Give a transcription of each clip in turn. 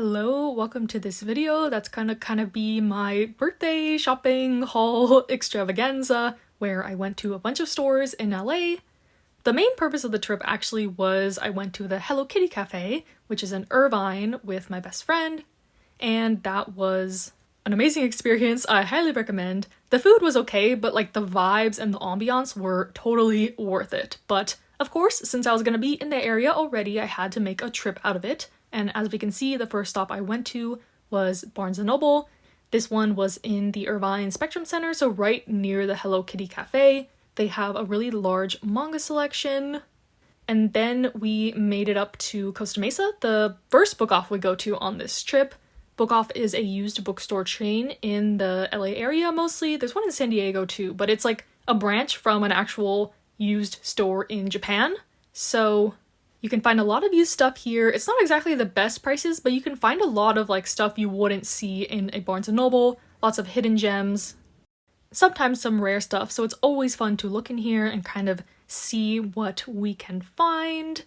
Hello, welcome to this video that's gonna kind of be my birthday shopping haul extravaganza where I went to a bunch of stores in LA. The main purpose of the trip actually was I went to the Hello Kitty Cafe, which is in Irvine, with my best friend, and that was an amazing experience. I highly recommend. The food was okay, but like the vibes and the ambiance were totally worth it. But of course, since I was gonna be in the area already, I had to make a trip out of it. And as we can see, the first stop I went to was Barnes & Noble. This one was in the Irvine Spectrum Center, so right near the Hello Kitty Cafe. They have a really large manga selection. And then we made it up to Costa Mesa, the first book off we go to on this trip. Book Off is a used bookstore chain in the LA area mostly. There's one in San Diego too, but it's like a branch from an actual used store in Japan. So you can find a lot of used stuff here. It's not exactly the best prices, but you can find a lot of like stuff you wouldn't see in a Barnes & Noble, lots of hidden gems, sometimes some rare stuff, so it's always fun to look in here and kind of see what we can find.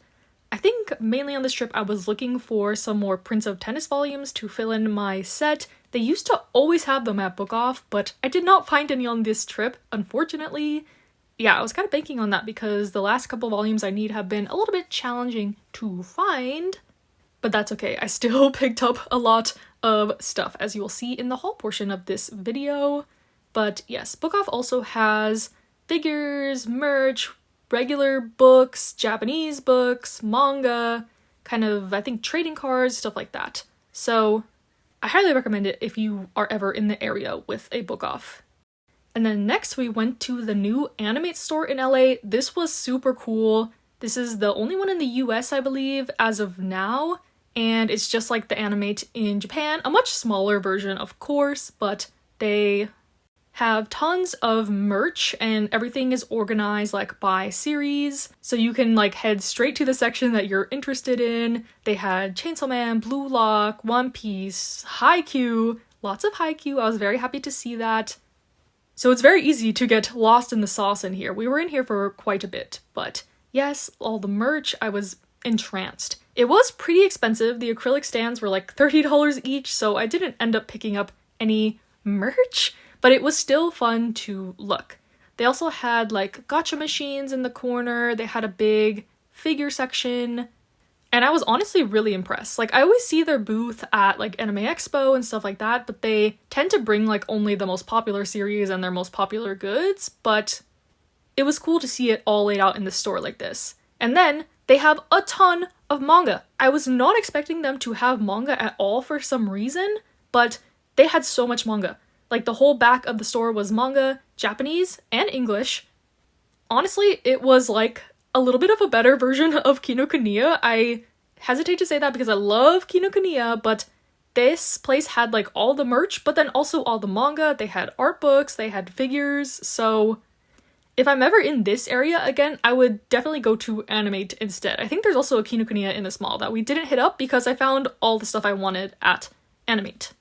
I think mainly on this trip I was looking for some more Prince of Tennis volumes to fill in my set. They used to always have them at Book Off, but I did not find any on this trip, unfortunately. Yeah, I was kind of banking on that because the last couple volumes I need have been a little bit challenging to find, but that's okay. I still picked up a lot of stuff, as you will see in the haul portion of this video. But yes, Book Off also has figures, merch, regular books, Japanese books, manga, kind of, I think, trading cards, stuff like that. So I highly recommend it if you are ever in the area with a Book Off. And then next we went to the new Animate store in LA. This was super cool. This is the only one in the US, I believe, as of now. And it's just like the Animate in Japan, a much smaller version, of course, but they have tons of merch and everything is organized like by series. So you can like head straight to the section that you're interested in. They had Chainsaw Man, Blue Lock, One Piece, Haikyuu, lots of Haikyuu. I was very happy to see that. So it's very easy to get lost in the sauce in here. We were in here for quite a bit, but yes, all the merch, I was entranced. It was pretty expensive. The acrylic stands were like $30 each, so I didn't end up picking up any merch, but it was still fun to look. They also had like gacha machines in the corner. They had a big figure section. And I was honestly really impressed. Like, I always see their booth at, like, Anime Expo and stuff like that, but they tend to bring, like, only the most popular series and their most popular goods, but it was cool to see it all laid out in the store like this. And then, they have a ton of manga. I was not expecting them to have manga at all for some reason, but they had so much manga. Like, the whole back of the store was manga, Japanese and English. Honestly, it was, like, a little bit of a better version of Kinokuniya. I hesitate to say that because I love Kinokuniya, but this place had like all the merch, but then also all the manga. They had art books, they had figures, so if I'm ever in this area again, I would definitely go to Animate instead. I think there's also a Kinokuniya in this mall that we didn't hit up because I found all the stuff I wanted at Animate.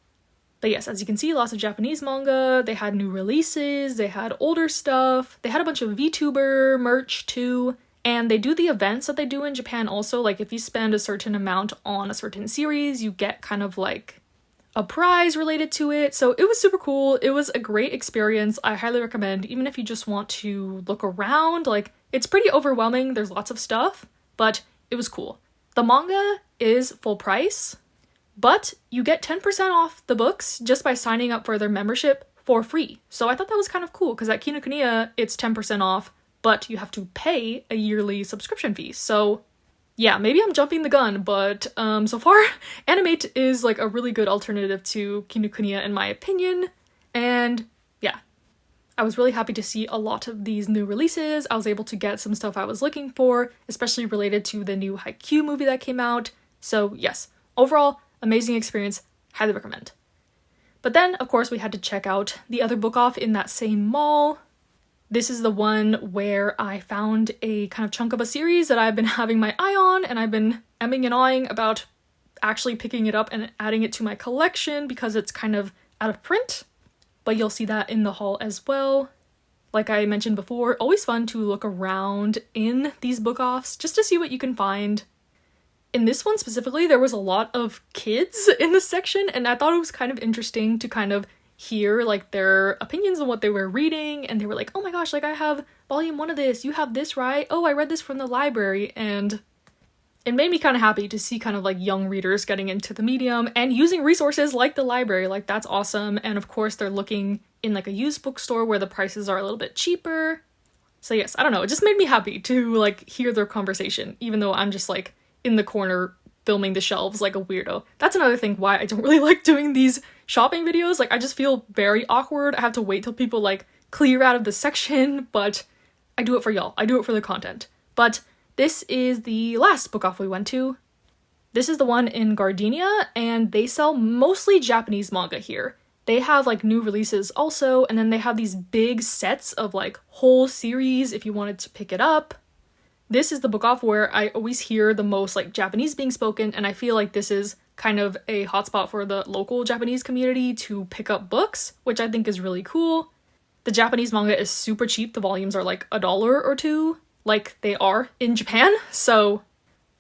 But yes, as you can see, lots of Japanese manga, they had new releases, they had older stuff, they had a bunch of VTuber merch too. And they do the events that they do in Japan also, like if you spend a certain amount on a certain series, you get kind of like a prize related to it. So it was super cool. It was a great experience. I highly recommend, even if you just want to look around, like it's pretty overwhelming. There's lots of stuff, but it was cool. The manga is full price, but you get 10% off the books just by signing up for their membership for free. So I thought that was kind of cool because at Kinokuniya, it's 10% off, but you have to pay a yearly subscription fee. So yeah, maybe I'm jumping the gun, but so far Animate is like a really good alternative to Kinokuniya in my opinion. And yeah, I was really happy to see a lot of these new releases. I was able to get some stuff I was looking for, especially related to the new Haikyuu movie that came out. So yes, overall, amazing experience, highly recommend. But then, of course, we had to check out the other Book Off in that same mall. This is the one where I found a kind of chunk of a series that I've been having my eye on, and I've been emming and awing about actually picking it up and adding it to my collection because it's kind of out of print. But you'll see that in the haul as well. Like I mentioned before, always fun to look around in these book offs just to see what you can find. In this one specifically, there was a lot of kids in this section, and I thought it was kind of interesting to kind of hear like their opinions on what they were reading, and they were like, oh my gosh, like I have volume 1 of this, you have this, right? Oh, I read this from the library, and it made me kind of happy to see kind of like young readers getting into the medium and using resources like the library. Like, that's awesome. And of course they're looking in like a used bookstore where the prices are a little bit cheaper. So yes, I don't know, it just made me happy to like hear their conversation, even though I'm just like in the corner filming the shelves like a weirdo. That's another thing why I don't really like doing these shopping videos. Like, I just feel very awkward. I have to wait till people like clear out of the section, but I do it for y'all. I do it for the content. But this is the last book off we went to. This is the one in Gardenia, and they sell mostly Japanese manga here. They have like new releases also, and then they have these big sets of like whole series if you wanted to pick it up. This is the book off where I always hear the most like Japanese being spoken, and I feel like this is kind of a hotspot for the local Japanese community to pick up books, which I think is really cool. The Japanese manga is super cheap. The volumes are like $1 or $2, like they are in Japan, so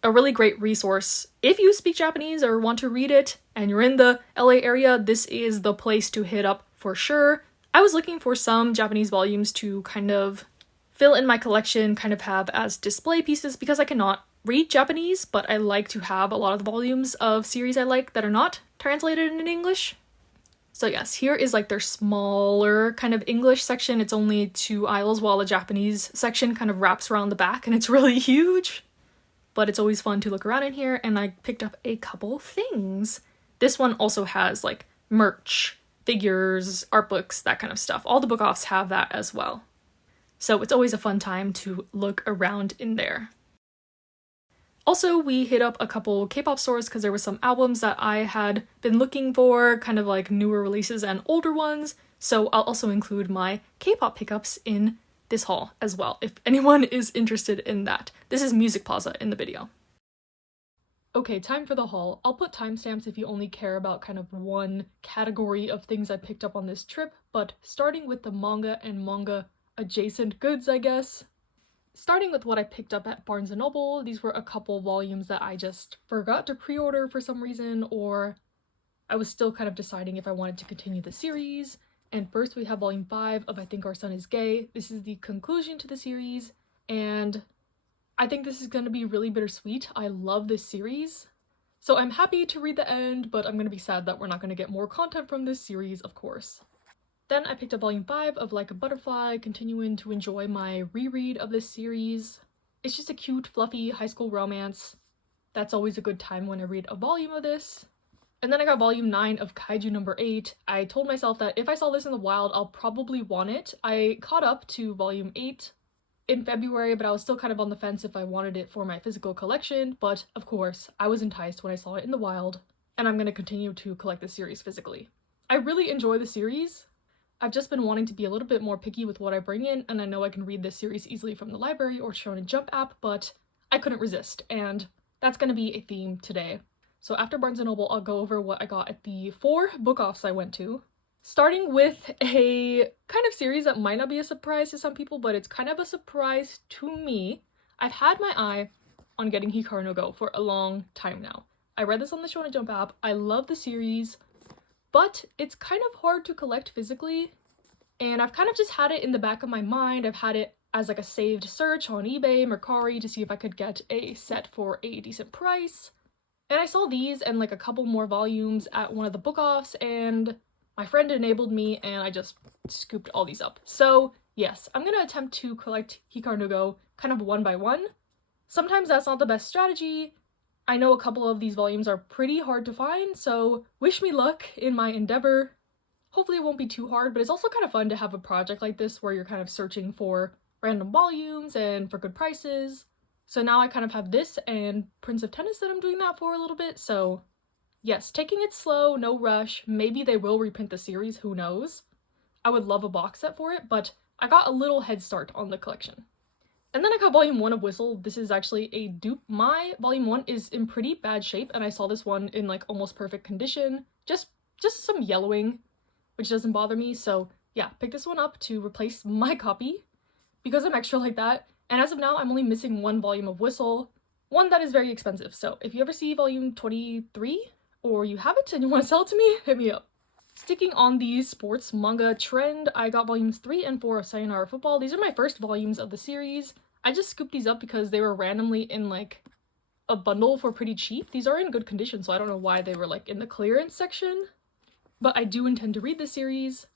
a really great resource. If you speak Japanese or want to read it and you're in the LA area, this is the place to hit up for sure. I was looking for some Japanese volumes to kind of fill in my collection, kind of have as display pieces, because I cannot read Japanese, but I like to have a lot of the volumes of series I like that are not translated in English. So yes, here is like their smaller kind of English section. It's only 2 aisles, while the Japanese section kind of wraps around the back, and it's really huge. But it's always fun to look around in here, and I picked up a couple things. This one also has like merch, figures, art books, that kind of stuff. All the book offs have that as well. So it's always a fun time to look around in there. Also, we hit up a couple K-pop stores because there were some albums that I had been looking for, kind of like newer releases and older ones. So I'll also include my K-pop pickups in this haul as well, if anyone is interested in that. This is Music Plaza in the video. Okay, time for the haul. I'll put timestamps if you only care about kind of one category of things I picked up on this trip, but starting with the manga and manga adjacent goods, I guess. Starting with what I picked up at Barnes & Noble, these were a couple volumes that I just forgot to pre-order for some reason, or I was still kind of deciding if I wanted to continue the series. And first we have volume 5 of I Think Our Son Is Gay. This is the conclusion to the series, and I think this is going to be really bittersweet. I love this series, so I'm happy to read the end, but I'm going to be sad that we're not going to get more content from this series, of course. Then I picked up volume 5 of Like a Butterfly, continuing to enjoy my reread of this series. It's just a cute, fluffy high school romance. That's always a good time when I read a volume of this. And then I got volume 9 of Kaiju number 8. I told myself that if I saw this in the wild, I'll probably want it. I caught up to volume 8 in February, but I was still kind of on the fence if I wanted it for my physical collection. But of course, I was enticed when I saw it in the wild, and I'm going to continue to collect this series physically. I really enjoy the series. I've just been wanting to be a little bit more picky with what I bring in, and I know I can read this series easily from the library or Shonen Jump app, but I couldn't resist, and that's going to be a theme today. So after Barnes & Noble, I'll go over what I got at the 4 book offs I went to. Starting with a kind of series that might not be a surprise to some people, but it's kind of a surprise to me. I've had my eye on getting Hikaru no Go for a long time now. I read this on the Shonen Jump app. I love the series, but it's kind of hard to collect physically, and I've kind of just had it in the back of my mind. I've had it as like a saved search on eBay, Mercari, to see if I could get a set for a decent price. And I saw these and like a couple more volumes at one of the book offs, and my friend enabled me and I just scooped all these up. So yes, I'm gonna attempt to collect Hikaru no Go kind of one by one. Sometimes that's not the best strategy. I know a couple of these volumes are pretty hard to find, so wish me luck in my endeavor. Hopefully it won't be too hard, but it's also kind of fun to have a project like this where you're kind of searching for random volumes and for good prices. So now I kind of have this and Prince of Tennis that I'm doing that for a little bit, so yes, taking it slow, no rush. Maybe they will reprint the series, who knows? I would love a box set for it, but I got a little head start on the collection. And then I got volume 1 of Whistle. This is actually a dupe. My volume 1 is in pretty bad shape, and I saw this one in like almost perfect condition. Just some yellowing, which doesn't bother me, so yeah, pick this one up to replace my copy because I'm extra like that. And as of now, I'm only missing 1 volume of Whistle. one that is very expensive. So if you ever see volume 23 or you have it and you want to sell it to me, hit me up. Sticking on the sports manga trend, I got volumes 3 and 4 of Sayonara Football. These are my first volumes of the series. I just scooped these up because they were randomly in like a bundle for pretty cheap. These are in good condition, so I don't know why they were like in the clearance section. But I do intend to read this series,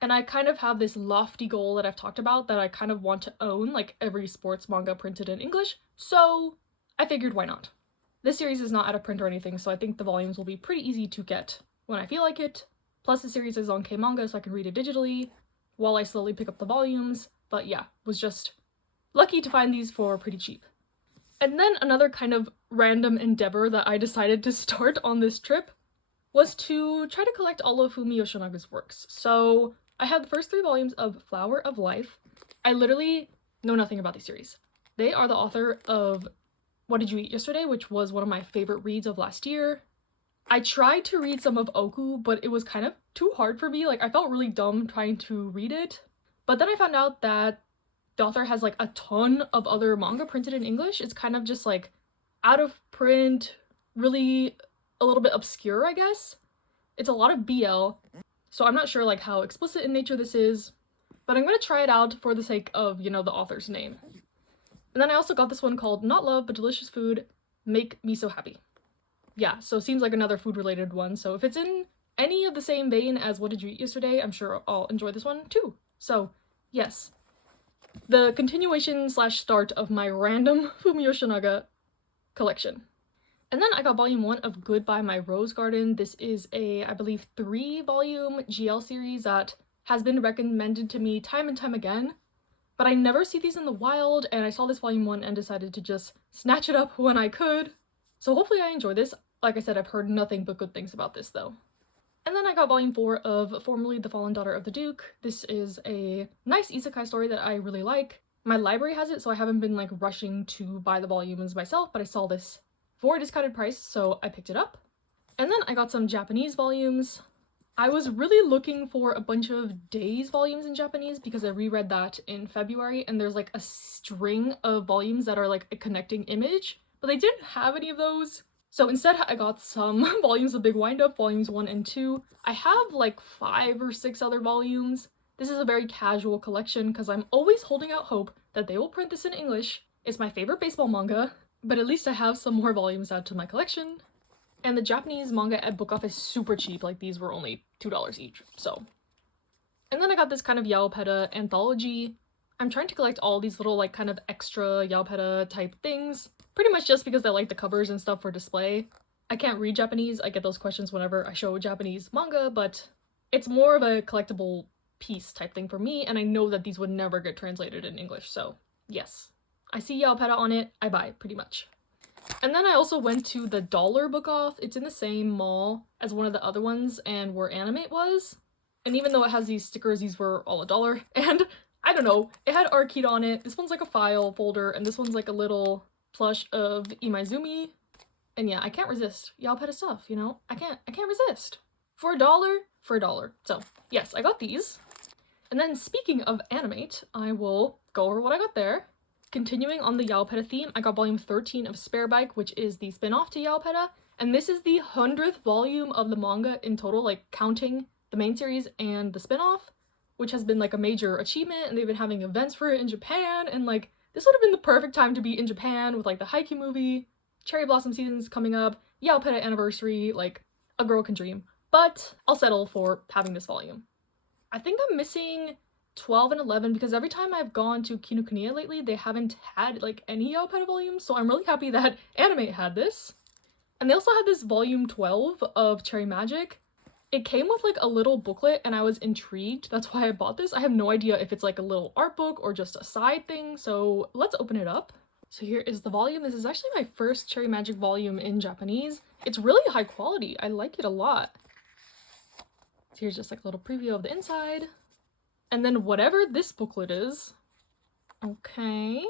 and I kind of have this lofty goal that I've talked about that I kind of want to own like every sports manga printed in English, so I figured why not. This series is not out of print or anything, so I think the volumes will be pretty easy to get when I feel like it. Plus the series is on K-manga, so I can read it digitally while I slowly pick up the volumes. But yeah, was just lucky to find these for pretty cheap. And then another kind of random endeavor that I decided to start on this trip was to try to collect all of Fumi Yoshinaga's works. So I have the first 3 volumes of Flower of Life. I literally know nothing about these series. They are the author of What Did You Eat Yesterday, which was one of my favorite reads of last year. I tried to read some of Oku, but it was kind of too hard for me. Like, I felt really dumb trying to read it. But then I found out that the author has like a ton of other manga printed in English. It's kind of just like out of print, really a little bit obscure, I guess. It's a lot of BL, so I'm not sure like how explicit in nature this is, but I'm gonna try it out for the sake of, you know, the author's name. And then I also got this one called Not Love But Delicious Food, Make Me So Happy. Yeah, so it seems like another food related one, so if it's in any of the same vein as What Did You Eat Yesterday, I'm sure I'll enjoy this one too. So yes, the continuation slash start of my random Fumi Yoshinaga collection. And then I got volume 1 of Goodbye My Rose Garden. This is a, I believe, 3-volume GL series that has been recommended to me time and time again, but I never see these in the wild, and I saw this volume 1 and decided to just snatch it up when I could. So hopefully I enjoy this. Like I said, I've heard nothing but good things about this though. And then I got volume 4 of Formerly the Fallen Daughter of the Duke. This is a nice isekai story that I really like. My library has it, so I haven't been like rushing to buy the volumes myself, but I saw this for a discounted price, so I picked it up. And then I got some Japanese volumes. I was really looking for a bunch of Days volumes in Japanese because I reread that in February, and there's like a string of volumes that are like a connecting image, but they didn't have any of those. So instead I got some volumes of Big Wind Up, volumes 1 and 2. I have like 5 or 6 other volumes. This is a very casual collection because I'm always holding out hope that they will print this in English. It's my favorite baseball manga, but at least I have some more volumes added to my collection. And the Japanese manga at Book Off is super cheap, like these were only $2 each, so. And then I got this kind of Yaopeta anthology. I'm trying to collect all these little like kind of extra Yaopeta type things, pretty much just because I like the covers and stuff for display. I can't read Japanese, I get those questions whenever I show Japanese manga, but it's more of a collectible piece type thing for me, and I know that these would never get translated in English, so yes. I see Yaopeta on it, I buy, pretty much. And then I also went to the Dollar Book Off. It's in the same mall as one of the other ones and where Animate was. And even though it has these stickers, these were all $1. And I don't know, it had Arcade on it. This one's like a file folder, and this one's like a little plush of Imaizumi. And yeah, I can't resist Yaopeta stuff, you know? I can't resist. For $1. So yes, I got these. And then speaking of Animate, I will go over what I got there. Continuing on the Yaopeta theme, I got volume 13 of Spare Bike, which is the spin-off to Yaopeta, and this is the 100th volume of the manga in total, like counting the main series and the spin-off, which has been like a major achievement, and they've been having events for it in Japan, and like this would have been the perfect time to be in Japan with like the Haikyuu movie, Cherry Blossom season's coming up, Yaopeta anniversary, like a girl can dream. But I'll settle for having this volume. I think I'm missing 12 and 11 because every time I've gone to Kinokuniya lately, they haven't had like any Yaopeta volumes, so I'm really happy that Animate had this. And they also had this volume 12 of Cherry Magic. It came with like a little booklet and I was intrigued, that's why I bought this. I have no idea if it's like a little art book or just a side thing, so let's open it up. So here is the volume. This is actually my first Cherry Magic volume in Japanese. It's really high quality, I like it a lot. So here's just like a little preview of the inside. And then whatever this booklet is, okay.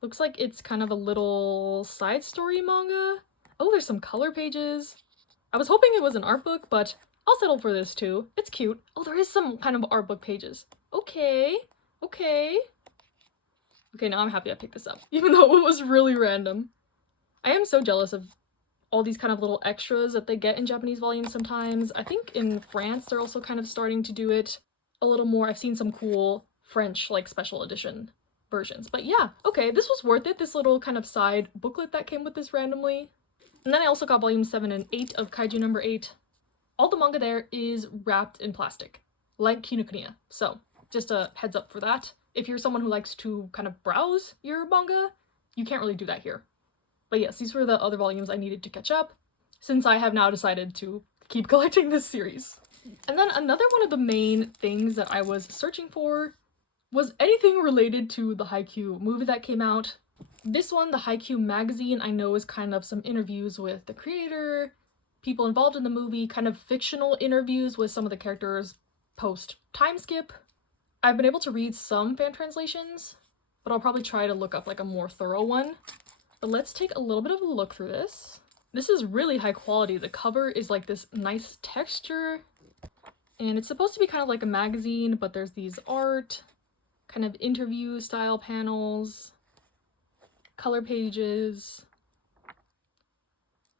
Looks like it's kind of a little side story manga. Oh, there's some color pages. I was hoping it was an art book, but I'll settle for this too. It's cute. Oh, there is some kind of art book pages. Okay, okay. Okay, now I'm happy I picked this up, even though it was really random. I am so jealous of all these kind of little extras that they get in Japanese volumes sometimes. I think in France they're also kind of starting to do it a little more. I've seen some cool French like special edition versions. But yeah, okay, this was worth it, this little kind of side booklet that came with this randomly. And then I also got volume 7 and 8 of Kaiju number 8. All the manga there is wrapped in plastic, like Kinokuniya. So just a heads up for that. If you're someone who likes to kind of browse your manga, you can't really do that here. But yes, these were the other volumes I needed to catch up, since I have now decided to keep collecting this series. And then another one of the main things that I was searching for was anything related to the Haikyuu movie that came out. This one, the Haikyuu magazine, I know is kind of some interviews with the creator, people involved in the movie, kind of fictional interviews with some of the characters post time skip. I've been able to read some fan translations, but I'll probably try to look up like a more thorough one. But let's take a little bit of a look through this. This is really high quality. The cover is like this nice texture, and it's supposed to be kind of like a magazine, but there's these art, kind of interview style panels, color pages,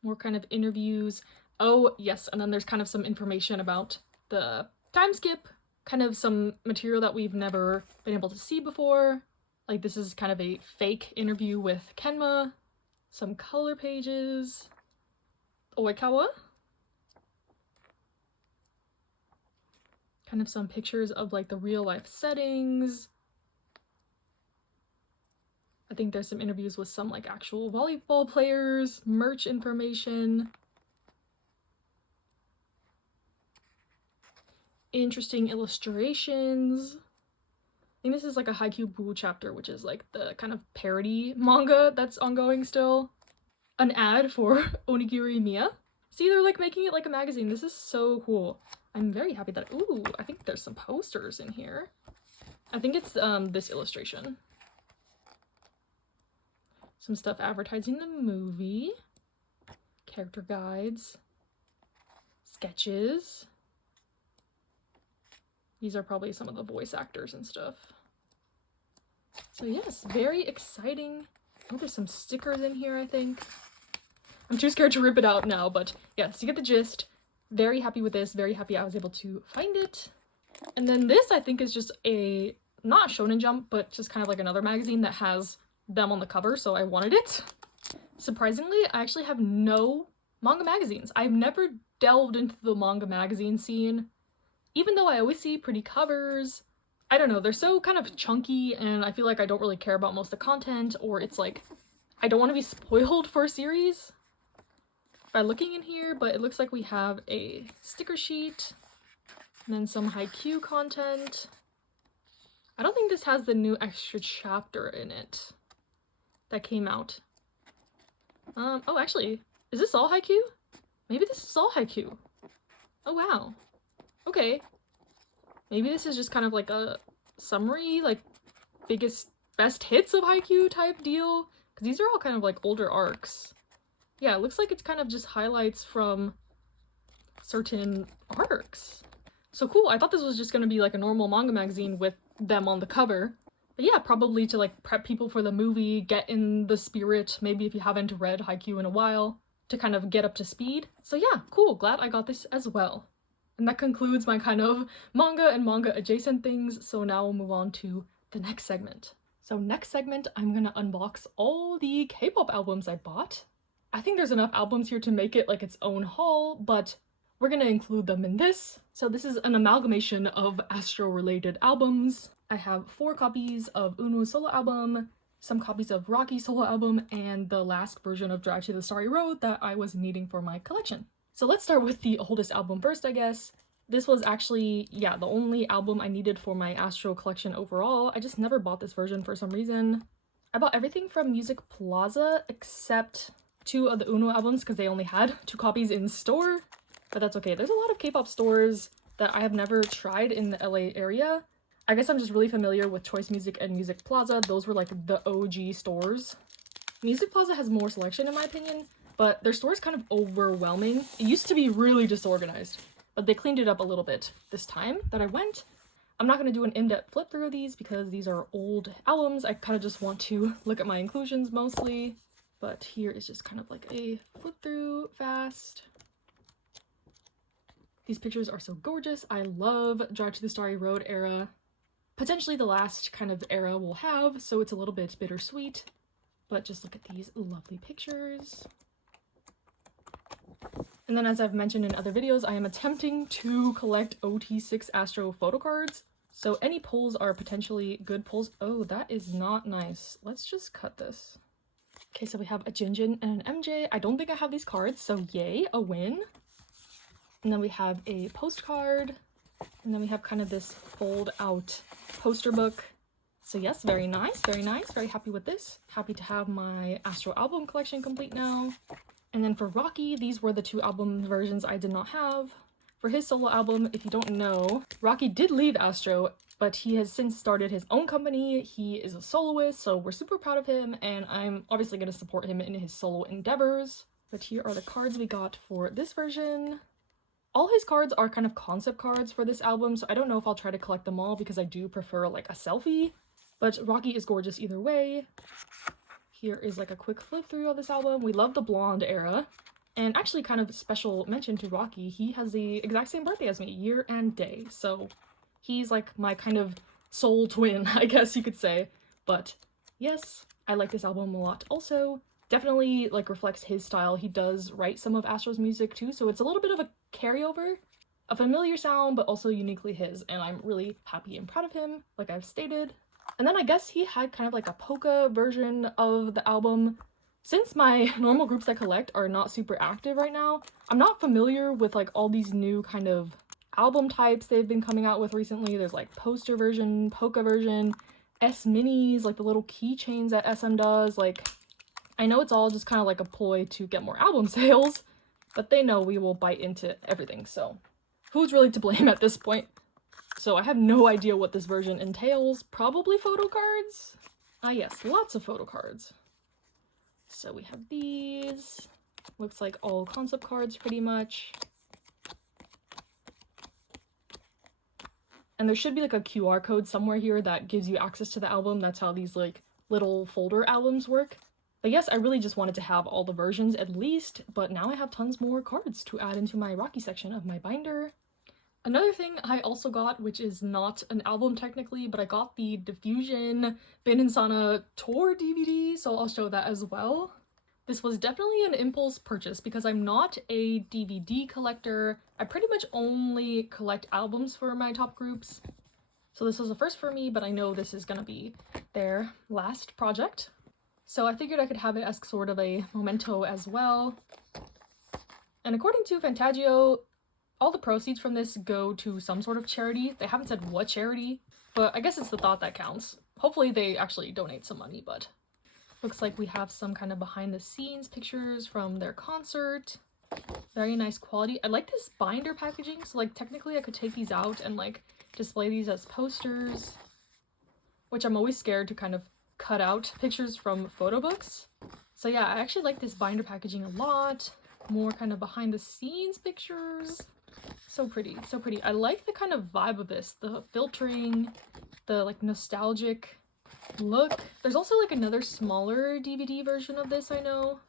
more kind of interviews. Oh yes, and then there's kind of some information about the time skip, kind of some material that we've never been able to see before. Like this is kind of a fake interview with Kenma, some color pages, Oikawa, kind of some pictures of like the real life settings. I think there's some interviews with some like actual volleyball players, merch information. Interesting illustrations. I think this is like a Haikyuu Boo chapter, which is like the kind of parody manga that's ongoing still. An ad for Onigiri Miya. See, they're like making it like a magazine. This is so cool. I'm very happy that, ooh, I think there's some posters in here. I think it's this illustration. Some stuff advertising the movie. Character guides. Sketches. These are probably some of the voice actors and stuff. So yes, very exciting. Oh, there's some stickers in here, I think. I'm too scared to rip it out now, but yes, you get the gist. Very happy with this, very happy I was able to find it. And then this, I think, is just a, not a Shonen Jump, but just kind of like another magazine that has them on the cover, so I wanted it. Surprisingly, I actually have no manga magazines. I've never delved into the manga magazine scene, even though I always see pretty covers. I don't know, they're so kind of chunky, and I feel like I don't really care about most of the content, or it's like, I don't want to be spoiled for a series by looking in here, but it looks like we have a sticker sheet, and then some Haikyuu content. I don't think this has the new extra chapter in it that came out. Oh, actually, is this all Haikyuu? Maybe this is all Haikyuu. Oh, wow. Okay. Maybe this is just kind of like a summary, like best hits of Haikyuu type deal, because these are all kind of like older arcs. Yeah, it looks like it's kind of just highlights from certain arcs. So cool, I thought this was just gonna be like a normal manga magazine with them on the cover. But yeah, probably to like prep people for the movie, get in the spirit, maybe if you haven't read Haikyuu in a while, to kind of get up to speed. So yeah, cool, glad I got this as well. And that concludes my kind of manga and manga adjacent things, so now we'll move on to the next segment. So next segment, I'm gonna unbox all the K-pop albums I bought. I think there's enough albums here to make it like its own haul, but we're gonna include them in this. So this is an amalgamation of Astro-related albums. I have 4 copies of Unu's solo album, some copies of Rocky's solo album, and the last version of Drive to the Starry Road that I was needing for my collection. So let's start with the oldest album first, I guess. This was actually, yeah, the only album I needed for my Astro collection overall. I just never bought this version for some reason. I bought everything from Music Plaza except 2 of the Uno albums because they only had 2 copies in store, but that's okay. There's a lot of K-pop stores that I have never tried in the LA area. I guess I'm just really familiar with Choice Music and Music Plaza. Those were like the OG stores. Music Plaza has more selection in my opinion, but their store is kind of overwhelming. It used to be really disorganized, but they cleaned it up a little bit this time that I went. I'm not going to do an in-depth flip through of these because these are old albums. I kind of just want to look at my inclusions mostly. But here is just kind of like a flip through fast. These pictures are so gorgeous. I love Drive to the Starry Road era. Potentially the last kind of era we'll have, so it's a little bit bittersweet. But just look at these lovely pictures. And then, as I've mentioned in other videos, I am attempting to collect OT6 Astro photo cards. So any pulls are potentially good pulls. Oh, that is not nice. Let's just cut this. Okay, so we have a Jinjin and an MJ. I don't think I have these cards, so yay, a win. And then we have a postcard. And then we have kind of this fold out poster book. So yes, very nice, very nice. Very happy with this. Happy to have my Astro album collection complete now. And then for Rocky, these were the 2 album versions I did not have. For his solo album, if you don't know, Rocky did leave Astro, but he has since started his own company. He is a soloist, so we're super proud of him, and I'm obviously going to support him in his solo endeavors. But here are the cards we got for this version. All his cards are kind of concept cards for this album, so I don't know if I'll try to collect them all because I do prefer like a selfie. But Rocky is gorgeous either way. Here is like a quick flip through of this album. We love the blonde era. And actually, kind of special mention to Rocky, he has the exact same birthday as me, year and day. So he's like my kind of soul twin, I guess you could say. But yes, I like this album a lot also. Definitely like reflects his style. He does write some of Astro's music too, so it's a little bit of a carryover. A familiar sound, but also uniquely his. And I'm really happy and proud of him, like I've stated. And then I guess he had kind of like a polka version of the album. Since my normal groups I collect are not super active right now, I'm not familiar with like all these new kind of album types they've been coming out with recently. There's like poster version, polka version, S minis, like the little keychains that SM does. Like, I know it's all just kind of like a ploy to get more album sales, but they know we will bite into everything, so who's really to blame at this point? So I have no idea what this version entails. Probably photo cards? Ah yes, lots of photo cards. So we have these. Looks like all concept cards pretty much. And there should be like a QR code somewhere here that gives you access to the album. That's how these like little folder albums work. But yes, I really just wanted to have all the versions at least, but now I have tons more cards to add into my Rocky section of my binder. Another thing I also got, which is not an album technically, but I got the Diffusion Bin and Sana tour DVD, so I'll show that as well. This was definitely an impulse purchase because I'm not a DVD collector. I pretty much only collect albums for my top groups. So this was a first for me, but I know this is gonna be their last project. So I figured I could have it as sort of a memento as well. And according to Fantagio, all the proceeds from this go to some sort of charity. They haven't said what charity, but I guess it's the thought that counts. Hopefully they actually donate some money, but looks like we have some kind of behind the scenes pictures from their concert. Very nice quality. I like this binder packaging, so like technically I could take these out and like display these as posters, which I'm always scared to kind of cut out pictures from photo books. So yeah, I actually like this binder packaging a lot. More kind of behind the scenes pictures. So pretty, so pretty. I like the kind of vibe of this, the filtering, the like nostalgic look. There's also like another smaller DVD version of this, I know.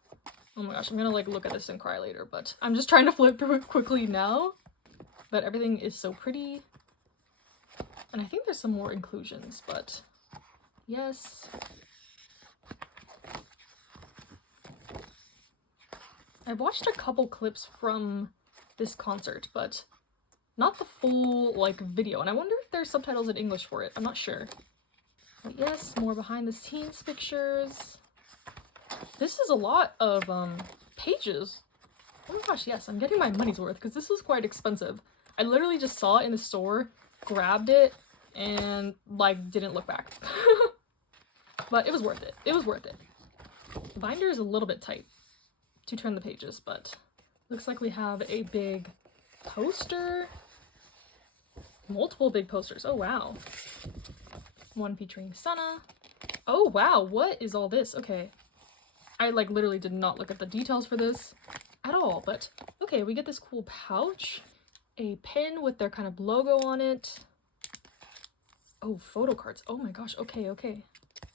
Oh my gosh, I'm gonna like look at this and cry later, but I'm just trying to flip through it quickly now. But everything is so pretty. And I think there's some more inclusions, but yes. I've watched a couple clips from this concert, but not the full like video, and I wonder if there's subtitles in English for it. I'm not sure. But yes, more behind the scenes pictures. This is a lot of pages. Oh my gosh, yes, I'm getting my money's worth because this was quite expensive. I literally just saw it in the store, grabbed it, and like didn't look back. But it was worth it. It was worth it. The binder is a little bit tight to turn the pages, but looks like we have a big poster. Multiple big posters. Oh wow. One featuring Sana. Oh wow, what is all this? Okay. I like literally did not look at the details for this at all, but okay, we get this cool pouch. A pin with their kind of logo on it. Oh, photo cards. Oh my gosh. Okay, okay.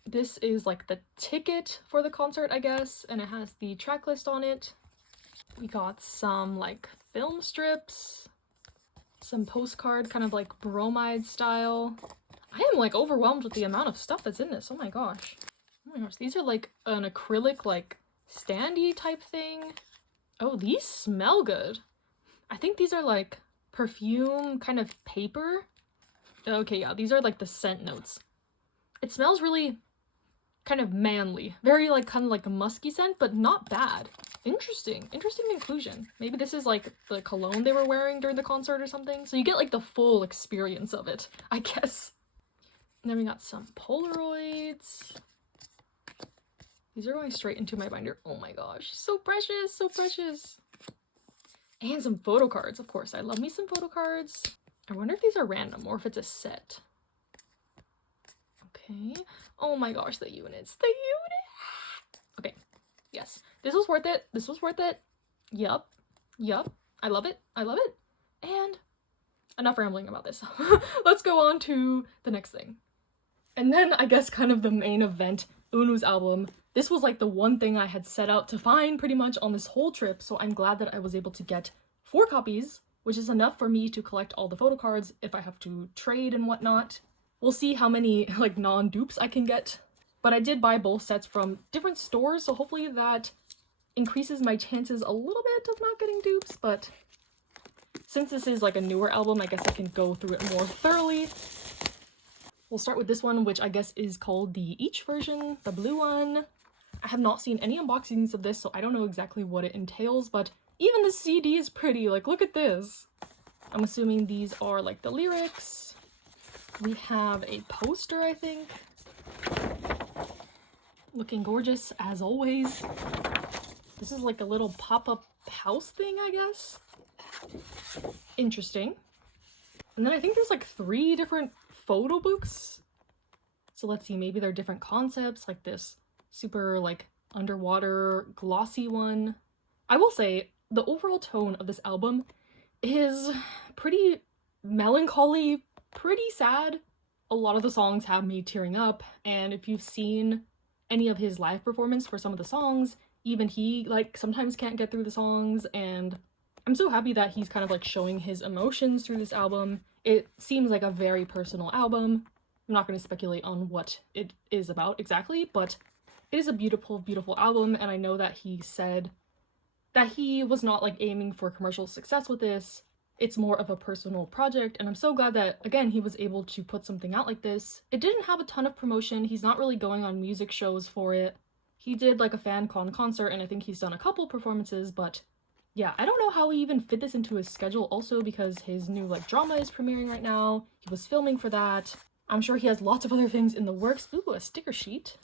This is like the ticket for the concert, I guess, and it has the track list on it. We got some like film strips, some postcard, kind of like bromide style. I am like overwhelmed with the amount of stuff that's in this. Oh my gosh. Oh my gosh, these are like an acrylic like standee type thing. Oh, these smell good. I think these are like perfume kind of paper. Okay, yeah, these are like the scent notes. It smells really kind of manly. Very like kind of like a musky scent, but not bad. Interesting inclusion. Maybe this is like the cologne they were wearing during the concert or something. So you get like the full experience of it, I guess. And then we got some Polaroids. These are going straight into my binder. Oh my gosh, so precious, so precious. And some photo cards, of course. I love me some photo cards. I wonder if these are random or if it's a set. Okay. Oh my gosh, the units. The unit. Okay. Yes. This was worth it. This was worth it. Yup. Yup. I love it. I love it. And enough rambling about this. Let's go on to the next thing. And then I guess kind of the main event, Unu's album. This was like the one thing I had set out to find pretty much on this whole trip, so I'm glad that I was able to get 4 copies, which is enough for me to collect all the photo cards if I have to trade and whatnot. We'll see how many like non-dupes I can get. But I did buy both sets from different stores, so hopefully that increases my chances a little bit of not getting dupes, but since this is like a newer album, I guess I can go through it more thoroughly. We'll start with this one, which I guess is called the Each version, the blue one. I have not seen any unboxings of this, so I don't know exactly what it entails, but even the CD is pretty. Like, look at this. I'm assuming these are like the lyrics. We have a poster, I think. Looking gorgeous as always. This is like a little pop-up house thing, I guess. Interesting. And then I think there's like 3 different photo books. So let's see, maybe they're different concepts, like this super like underwater glossy one. I will say the overall tone of this album is pretty melancholy, pretty sad. A lot of the songs have me tearing up, and if you've seen any of his live performance for some of the songs, even he like sometimes can't get through the songs, and I'm so happy that he's kind of like showing his emotions through this album. It seems like a very personal album. I'm not going to speculate on what it is about exactly, but it is a beautiful, beautiful album, and I know that he said that he was not like aiming for commercial success with this. It's more of a personal project, and I'm so glad that, again, he was able to put something out like this. It didn't have a ton of promotion. He's not really going on music shows for it. He did like a fan con concert, and I think he's done a couple performances, but yeah, I don't know how he even fit this into his schedule also, because his new like drama is premiering right now. He was filming for that. I'm sure he has lots of other things in the works. Ooh, a sticker sheet.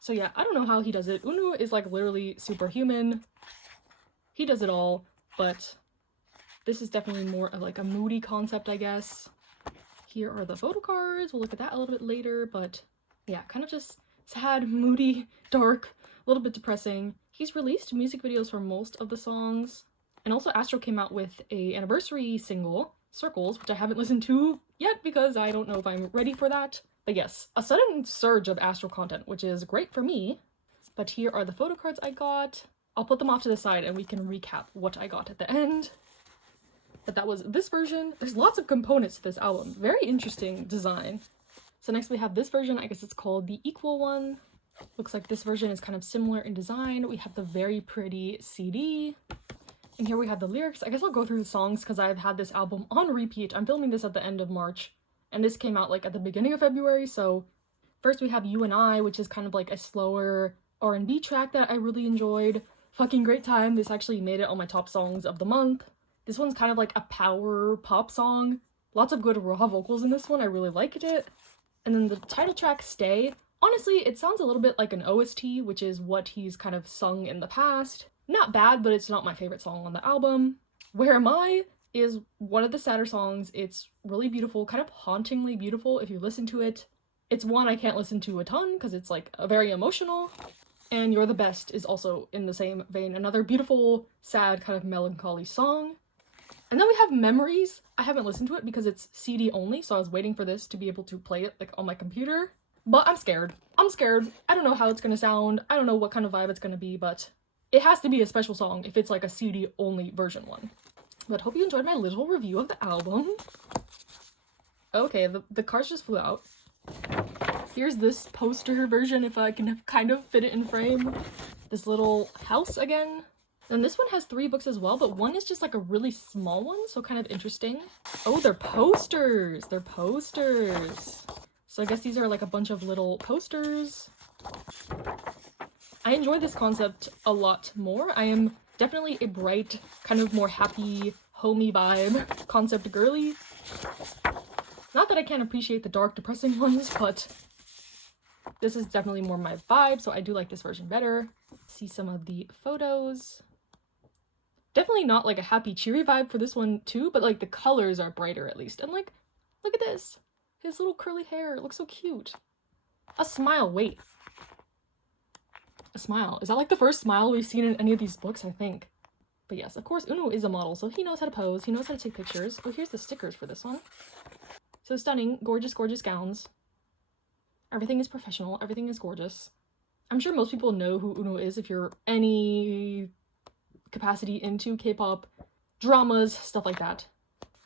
So yeah, I don't know how he does it. Unu is like literally superhuman. He does it all, but this is definitely more of like a moody concept, I guess. Here are the photo cards. We'll look at that a little bit later, but yeah, kind of just sad, moody, dark, a little bit depressing. He's released music videos for most of the songs, and also Astro came out with a anniversary single, Circles, which I haven't listened to yet because I don't know if I'm ready for that. But yes, a sudden surge of Astro content, which is great for me. But here are the photo cards I got. I'll put them off to the side and we can recap what I got at the end. But that was this version. There's lots of components to this album. Very interesting design. So next we have this version. I guess it's called the Equal one. Looks like this version is kind of similar in design. We have the very pretty CD. And here we have the lyrics. I guess I'll go through the songs because I've had this album on repeat. I'm filming this at the end of March, and this came out like at the beginning of February. So first we have You and I, which is kind of like a slower R&B track that I really enjoyed. Fucking great time. This actually made it on my top songs of the month. This one's kind of like a power pop song. Lots of good raw vocals in this one. I really liked it. And then the title track, Stay. Honestly, it sounds a little bit like an OST, which is what he's kind of sung in the past. Not bad, but it's not my favorite song on the album. Where Am I is one of the sadder songs. It's really beautiful, kind of hauntingly beautiful if you listen to it. It's one I can't listen to a ton because it's like very emotional. And You're the Best is also in the same vein. Another beautiful, sad, kind of melancholy song. And then we have Memories. I haven't listened to it because it's CD only, so I was waiting for this to be able to play it like on my computer. But I'm scared. I'm scared. I don't know how it's gonna sound. I don't know what kind of vibe it's gonna be, but it has to be a special song if it's like a CD only version one. But hope you enjoyed my little review of the album. Okay, the cards just flew out. Here's this poster version if I can kind of fit it in frame. This little house again. And this one has 3 books as well, but one is just like a really small one, so kind of interesting. Oh, they're posters! They're posters! So I guess these are like a bunch of little posters. I enjoy this concept a lot more. I am definitely a bright, kind of more happy, homey vibe concept girly. Not that I can't appreciate the dark, depressing ones, but this is definitely more my vibe, so I do like this version better. Let's see some of the photos. Definitely not like a happy, cheery vibe for this one too, but like the colors are brighter at least. And like, look at this. His little curly hair, it looks so cute. A smile, wait. A smile. Is that like the first smile we've seen in any of these books, I think? But yes, of course, Uno is a model, so he knows how to pose, he knows how to take pictures. Oh, here's the stickers for this one. So stunning, gorgeous, gorgeous gowns. Everything is professional, everything is gorgeous. I'm sure most people know who Uno is if you're any capacity into K-pop, dramas, stuff like that.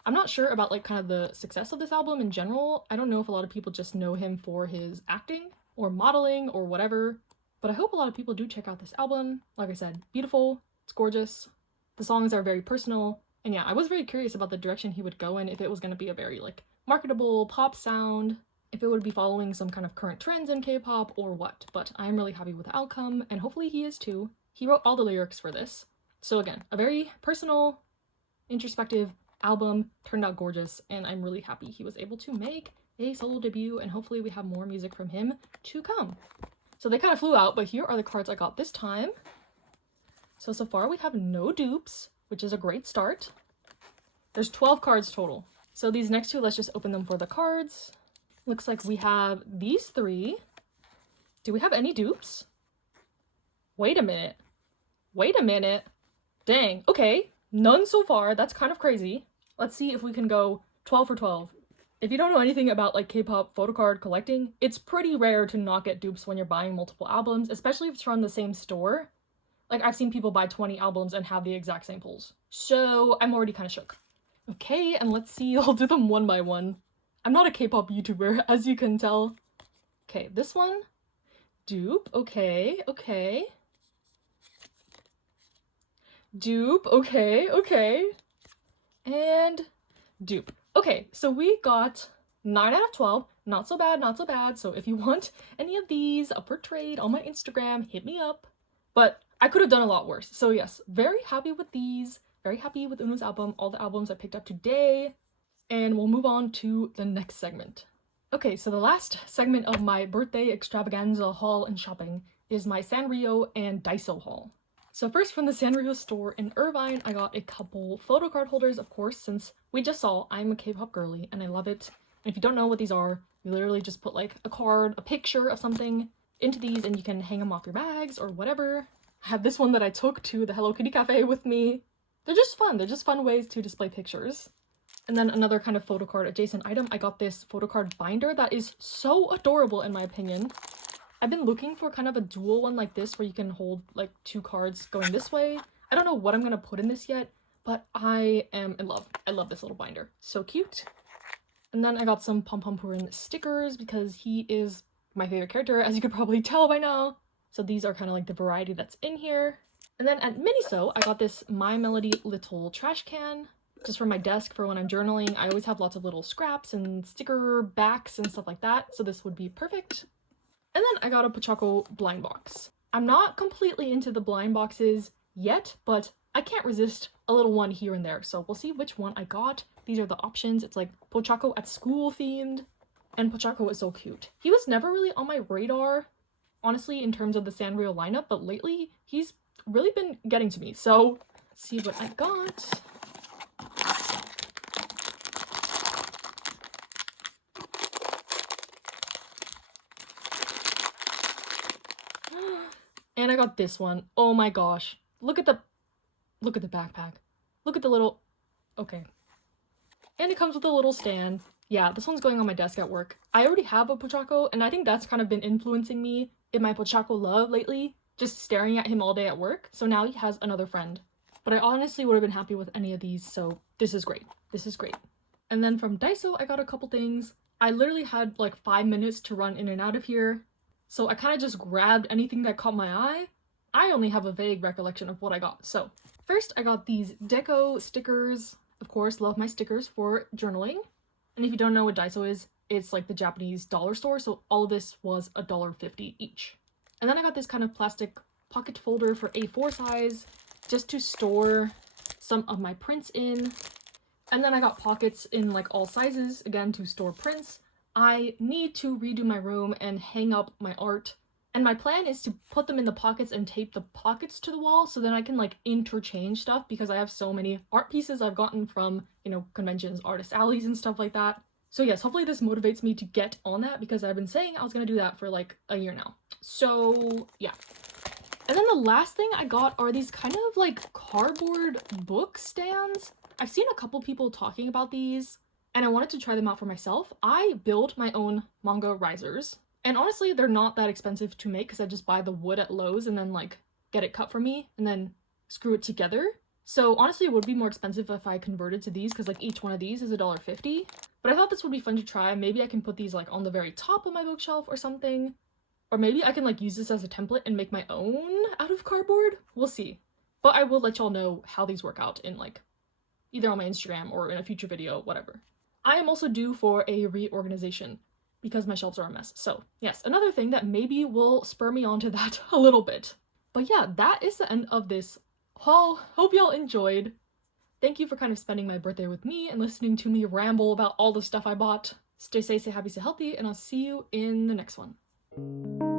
I'm not sure about like kind of the success of this album in general. I don't know if a lot of people just know him for his acting or modeling or whatever, but I hope a lot of people do check out this album. Like I said, beautiful, it's gorgeous, the songs are very personal, and yeah, I was very curious about the direction he would go in, if it was going to be a very like marketable pop sound, if it would be following some kind of current trends in K-pop or what, but I'm really happy with the outcome, and hopefully he is too. He wrote all the lyrics for this. So again, a very personal, introspective album, turned out gorgeous, and I'm really happy he was able to make a solo debut, and hopefully we have more music from him to come. So they kind of flew out, but here are the cards I got this time. So far we have no dupes, which is a great start. There's 12 cards total. So these next 2, let's just open them for the cards. Looks like we have these 3. Do we have any dupes? Wait a minute. Wait a minute. Dang, okay, none so far, that's kind of crazy. Let's see if we can go 12 for 12. If you don't know anything about like K-pop photocard collecting, it's pretty rare to not get dupes when you're buying multiple albums, especially if it's from the same store. Like I've seen people buy 20 albums and have the exact same pulls. So I'm already kind of shook. Okay, and let's see, I'll do them one by one. I'm not a K-pop YouTuber, as you can tell. Okay, this one. Dupe, okay, okay. Dupe, okay, okay. And dupe. Okay, so we got 9 out of 12. Not so bad, not so bad. So if you want any of these up for trade on my Instagram, hit me up. But I could have done a lot worse. So yes, very happy with these. Very happy with Uno's album, all the albums I picked up today. And we'll move on to the next segment. Okay, so the last segment of my birthday extravaganza haul and shopping is my Sanrio and Daiso haul. So first, from the Sanrio store in Irvine, I got a couple photo card holders, of course, since we just saw I'm a K-pop girly and I love it. And if you don't know what these are, you literally just put like a card, a picture of something into these and you can hang them off your bags or whatever. I have this one that I took to the Hello Kitty Cafe with me. They're just fun. They're just fun ways to display pictures. And then another kind of photo card adjacent item, I got this photo card binder that is so adorable in my opinion. I've been looking for kind of a dual one like this where you can hold like 2 cards going this way. I don't know what I'm gonna put in this yet, but I am in love. I love this little binder. So cute. And then I got some Pom Pom Purin stickers because he is my favorite character, as you could probably tell by now. So these are kind of like the variety that's in here. And then at Miniso, I got this My Melody little trash can just for my desk for when I'm journaling. I always have lots of little scraps and sticker backs and stuff like that, so this would be perfect. And then I got a Pochako blind box. I'm not completely into the blind boxes yet, but I can't resist a little one here and there, so we'll see which one I got. These are the options. It's like Pochako at school themed, and Pochako is so cute. He was never really on my radar, honestly, in terms of the Sanrio lineup, but lately he's really been getting to me, so let's see what I got. And I got this one. Oh my gosh. Look at the backpack. Look at the little Okay. And it comes with a little stand. Yeah, this one's going on my desk at work. I already have a pochako, and I think that's kind of been influencing me in my pochako love lately, just staring at him all day at work, so now he has another friend. But I honestly would have been happy with any of these, so this is great. This is great. And then from Daiso, I got a couple things. I literally had like 5 minutes to run in and out of here, so I kind of just grabbed anything that caught my eye. I only have a vague recollection of what I got. So first I got these deco stickers. Of course, love my stickers for journaling. And if you don't know what Daiso is, it's like the Japanese dollar store, so all of this was $1.50 each. And then I got this kind of plastic pocket folder for A4 size, just to store some of my prints in. And then I got pockets in like all sizes, again, to store prints. I need to redo my room and hang up my art. And my plan is to put them in the pockets and tape the pockets to the wall so then I can like interchange stuff because I have so many art pieces I've gotten from, you know, conventions, artist alleys and stuff like that. So yes, hopefully this motivates me to get on that because I've been saying I was gonna do that for like a year now. So yeah. And then the last thing I got are these kind of like cardboard book stands. I've seen a couple people talking about these and I wanted to try them out for myself. I build my own manga risers. And honestly, they're not that expensive to make because I just buy the wood at Lowe's and then like get it cut for me and then screw it together. So honestly, it would be more expensive if I converted to these because like each one of these is $1.50. But I thought this would be fun to try. Maybe I can put these like on the very top of my bookshelf or something. Or maybe I can like use this as a template and make my own out of cardboard. We'll see. But I will let y'all know how these work out in like either on my Instagram or in a future video, whatever. I am also due for a reorganization because my shelves are a mess. So yes, another thing that maybe will spur me on to that a little bit. But yeah, that is the end of this haul. Hope y'all enjoyed. Thank you for kind of spending my birthday with me and listening to me ramble about all the stuff I bought. Stay safe, stay happy, stay healthy, and I'll see you in the next one.